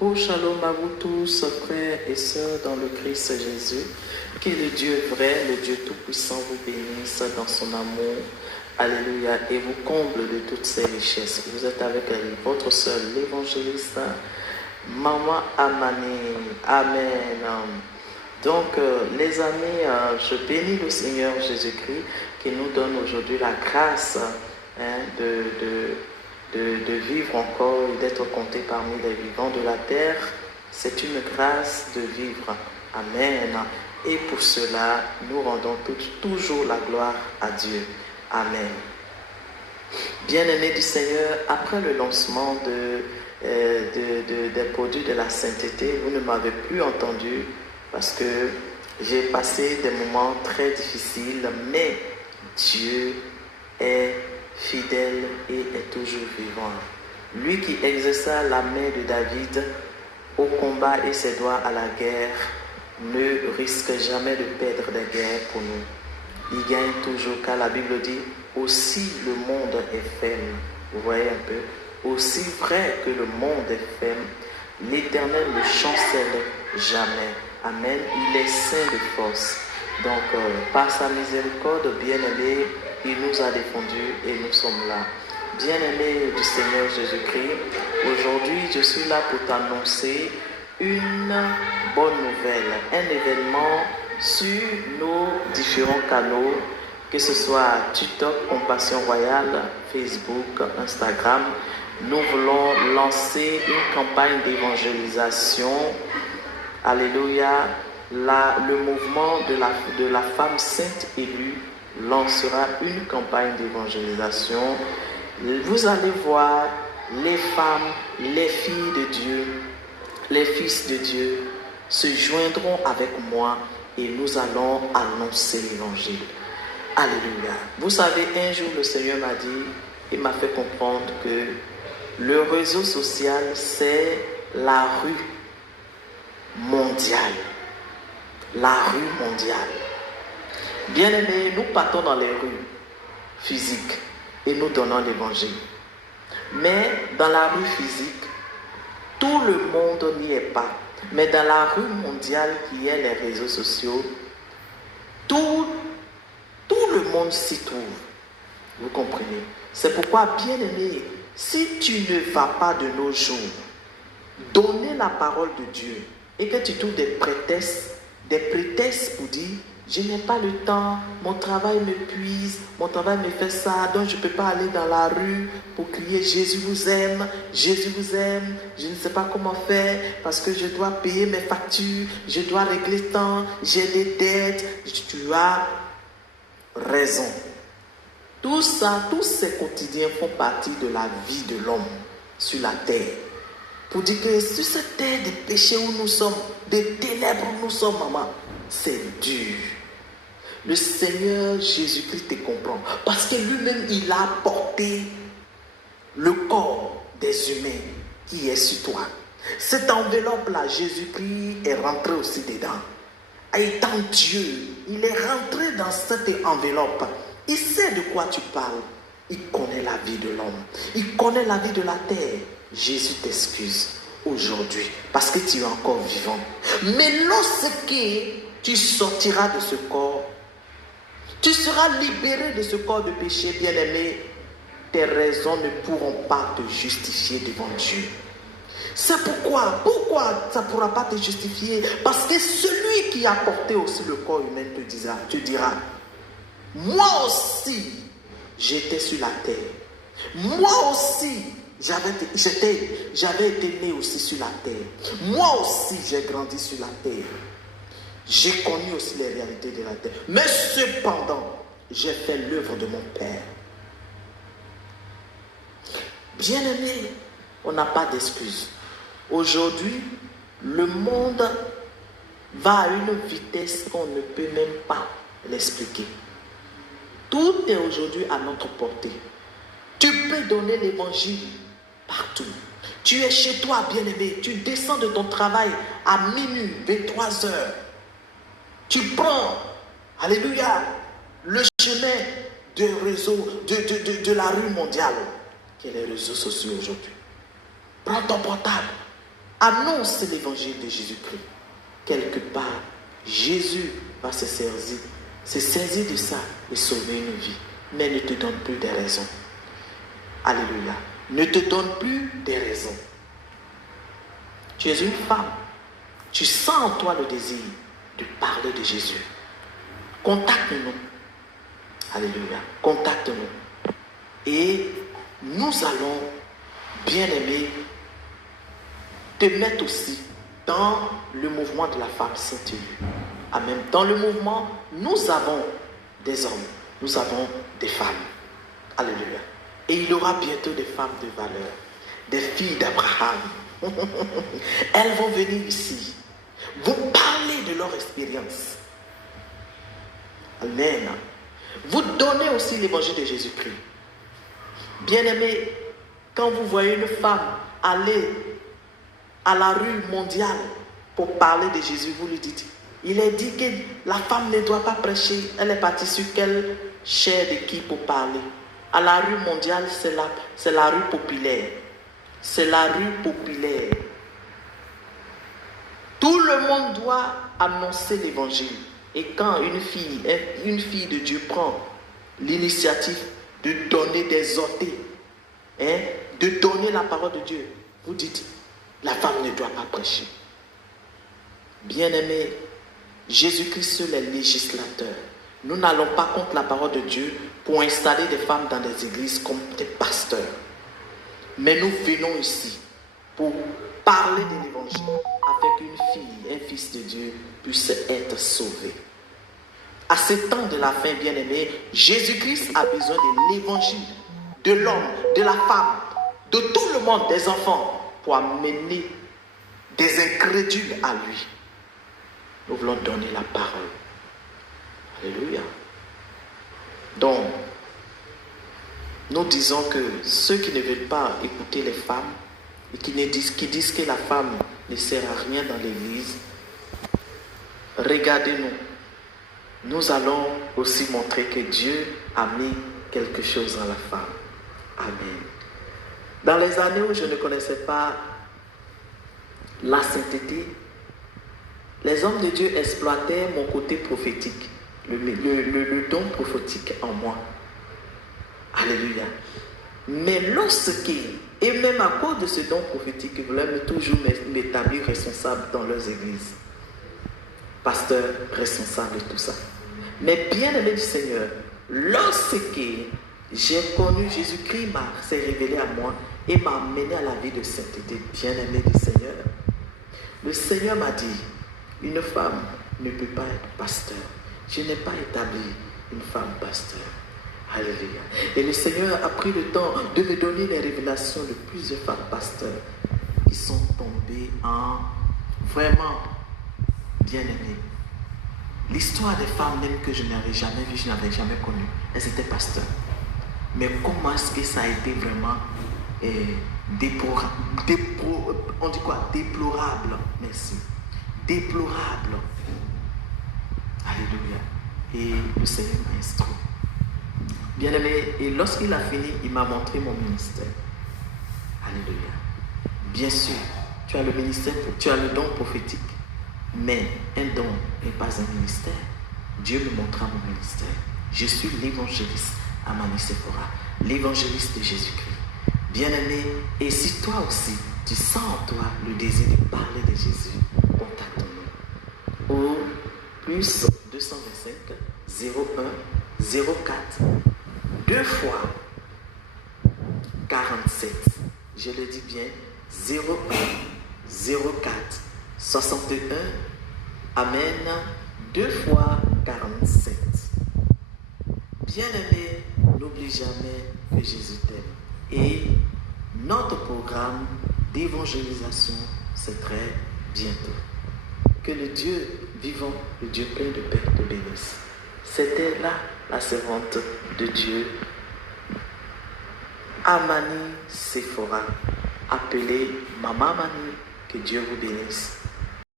Oh, shalom à vous tous, frères et sœurs dans le Christ Jésus. Que le Dieu vrai, le Dieu Tout-Puissant vous bénisse dans son amour. Alléluia. Et vous comble de toutes ses richesses. Vous êtes avec votre sœur, l'évangéliste Maman Amani. Amen. Donc, les amis, je bénis le Seigneur Jésus-Christ qui nous donne aujourd'hui la grâce de vivre encore et d'être compté parmi les vivants de la terre. C'est une grâce de vivre. Amen. Et pour cela, nous rendons toujours la gloire à Dieu. Amen. Bien-aimés du Seigneur, après le lancement des produits de la sainteté, vous ne m'avez plus entendu parce que j'ai passé des moments très difficiles, mais Dieu est fidèle et est toujours vivant. Lui qui exerça la main de David au combat et ses doigts à la guerre ne risque jamais de perdre des guerres pour nous. Il gagne toujours, car la Bible dit aussi le monde est faible. Vous voyez un peu, aussi vrai que le monde est faible, l'Éternel ne chancelle jamais. Amen. Il est saint de force. Donc, par sa miséricorde, bien-aimé, il nous a défendus et nous sommes là. Bien-aimé du Seigneur Jésus-Christ, aujourd'hui, je suis là pour t'annoncer une bonne nouvelle, un événement sur nos différents canaux, que ce soit TikTok, Compassion Royale, Facebook, Instagram. Nous voulons lancer une campagne d'évangélisation. Alléluia. Le mouvement de la femme sainte élue lancera une campagne d'évangélisation. Vous allez voir les femmes, les filles de Dieu, les fils de Dieu se joindront avec moi et nous allons annoncer l'évangile. Alléluia. Vous savez, un jour le Seigneur m'a dit, il m'a fait comprendre que le réseau social, c'est la rue mondiale. La rue mondiale. Bien-aimés, nous partons dans les rues physiques et nous donnons l'évangile. Mais dans la rue physique, tout le monde n'y est pas. Mais dans la rue mondiale qui est les réseaux sociaux, tout le monde s'y trouve. Vous comprenez? C'est pourquoi, bien-aimé, si tu ne vas pas de nos jours donner la parole de Dieu et que tu trouves des prétextes pour dire je n'ai pas le temps, mon travail m'épuise, mon travail me fait ça, donc je ne peux pas aller dans la rue pour crier Jésus vous aime, je ne sais pas comment faire parce que je dois payer mes factures, je dois régler tant, j'ai des dettes. Tu as raison. Tout ça, tous ces quotidiens font partie de la vie de l'homme sur la terre. Pour dire que sur cette terre de péché où nous sommes, des ténèbres où nous sommes, maman, c'est dur. Le Seigneur Jésus-Christ te comprend. Parce que lui-même, il a porté le corps des humains qui est sur toi. Cette enveloppe-là, Jésus-Christ est rentré aussi dedans. Étant Dieu, il est rentré dans cette enveloppe. Il sait de quoi tu parles. Il connaît la vie de l'homme. Il connaît la vie de la terre. Jésus t'excuse aujourd'hui parce que tu es encore vivant. Mais lorsque tu sortiras de ce corps, tu seras libéré de ce corps de péché, bien-aimé, tes raisons ne pourront pas te justifier devant Dieu. C'est pourquoi ça ne pourra pas te justifier? Parce que celui qui a porté aussi le corps humain te dira, moi aussi, j'étais sur la terre. Moi aussi, j'avais été né aussi sur la terre. Moi aussi, j'ai grandi sur la terre. J'ai connu aussi les réalités de la terre. Mais cependant, j'ai fait l'œuvre de mon Père. Bien-aimé, on n'a pas d'excuses. Aujourd'hui, le monde va à une vitesse qu'on ne peut même pas l'expliquer. Tout est aujourd'hui à notre portée. Tu peux donner l'évangile partout. Tu es chez toi, bien-aimé. Tu descends de ton travail à minuit, 23 heures. Tu prends, alléluia, le chemin de la rue mondiale, qui est les réseaux sociaux aujourd'hui. Prends ton portable. annonce l'évangile de Jésus-Christ. Quelque part, Jésus va se saisir de ça et sauver une vie. Mais ne te donne plus des raisons. Alléluia. Ne te donne plus des raisons. Tu es une femme. Tu sens en toi le désir de parler de Jésus. Contacte-nous. Alléluia. Contacte-nous. Et nous allons, bien-aimé, te mettre aussi dans le mouvement de la femme sainte élue. Amen. Dans le mouvement, nous avons des hommes, nous avons des femmes. Alléluia. Et il y aura bientôt des femmes de valeur, des filles d'Abraham. Elles vont venir ici, vous parler de leur expérience. Amen. Vous donnez aussi l'évangile de Jésus-Christ. Bien-aimés, quand vous voyez une femme aller à la rue mondiale pour parler de Jésus, vous lui dites, il est dit que la femme ne doit pas prêcher. Elle est partie sur quelle chair de qui pour parler? À la rue mondiale, c'est la rue populaire. C'est la rue populaire. Tout le monde doit annoncer l'évangile. Et quand une fille de Dieu prend l'initiative de donner, d'exhorter, de donner la parole de Dieu, vous dites, la femme ne doit pas prêcher. Bien-aimés, Jésus-Christ seul est législateur. Nous n'allons pas contre la parole de Dieu pour installer des femmes dans des églises comme des pasteurs. Mais nous venons ici pour parler de l'évangile afin qu'une fille, un fils de Dieu puisse être sauvé. À ce temps de la fin, bien-aimés, Jésus-Christ a besoin de l'évangile, de l'homme, de la femme, de tout le monde, des enfants, pour amener des incrédules à lui. Nous voulons donner la parole. Alléluia. Donc, nous disons que ceux qui ne veulent pas écouter les femmes et qui disent que la femme ne sert à rien dans l'église, regardez-nous. Nous allons aussi montrer que Dieu a mis quelque chose dans la femme. Amen. Dans les années où je ne connaissais pas la sainteté, les hommes de Dieu exploitaient mon côté prophétique, le don prophétique en moi. Alléluia. Mais et même à cause de ce don prophétique, ils voulaient toujours m'établir responsable dans leurs églises. Pasteur, responsable de tout ça. Mais bien aimé du Seigneur, lorsque j'ai connu Jésus-Christ, s'est révélé à moi et m'a amené à la vie de sainteté, bien aimé du Seigneur, le Seigneur m'a dit, une femme ne peut pas être pasteur. Je n'ai pas établi une femme pasteur. Alléluia. Et le Seigneur a pris le temps de me donner les révélations de plusieurs femmes pasteurs qui sont tombées en vraiment bien-aimées. L'histoire des femmes même que je n'avais jamais vues, je n'avais jamais connues, elles étaient pasteurs. Mais comment est-ce que ça a été vraiment on dit quoi? Déplorable. Merci. Déplorable. Alléluia. Et le Seigneur m'a instruit. Bien-aimé, et lorsqu'il a fini, il m'a montré mon ministère. Alléluia. Bien sûr, tu as le ministère, tu as le don prophétique. Mais un don n'est pas un ministère. Dieu me montra mon ministère. Je suis l'évangéliste à Sephora, l'évangéliste de Jésus-Christ. Bien-aimé, et si toi aussi, tu sens en toi le désir de parler de Jésus, contacte-nous au plus 225 01 04 2 fois 47. Je le dis bien, 01 04 61. Amen. 2 fois 47. Bien-aimé, n'oublie jamais que Jésus t'aime. Et notre programme d'évangélisation, c'est très bientôt. Que le Dieu vivant, le Dieu plein de paix, te bénisse. C'était là la servante de Dieu, Amani Sephora, appelée Maman Mani. Que Dieu vous bénisse.